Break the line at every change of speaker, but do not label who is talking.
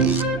Wow.